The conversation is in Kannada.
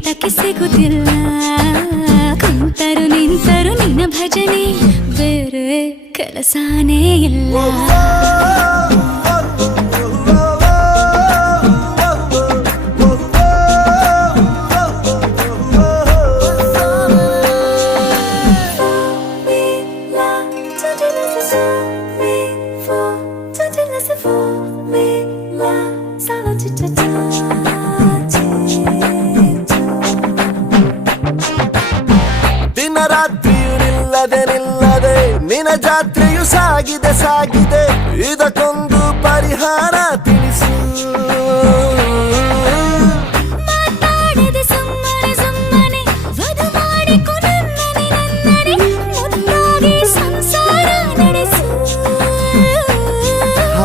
ಹಿಡಿತಕ್ಕೆ ಸಿಗುತ್ತಿಲ್ಲ ಕುಂತರು ನಿಂತರು ನಿನ್ನ ಭಜನೆ ಬೇರೆ ಕೆಲಸನೇ ಇಲ್ಲ ದಿನ ರಾತ್ರಿಯು ನಿಲ್ಲದೆ ನಿನ್ನ ಜಾತ್ರೆಯು ಸಾಗಿದೆ ಇದಕ್ಕೊಂದು ಪರಿಹಾರ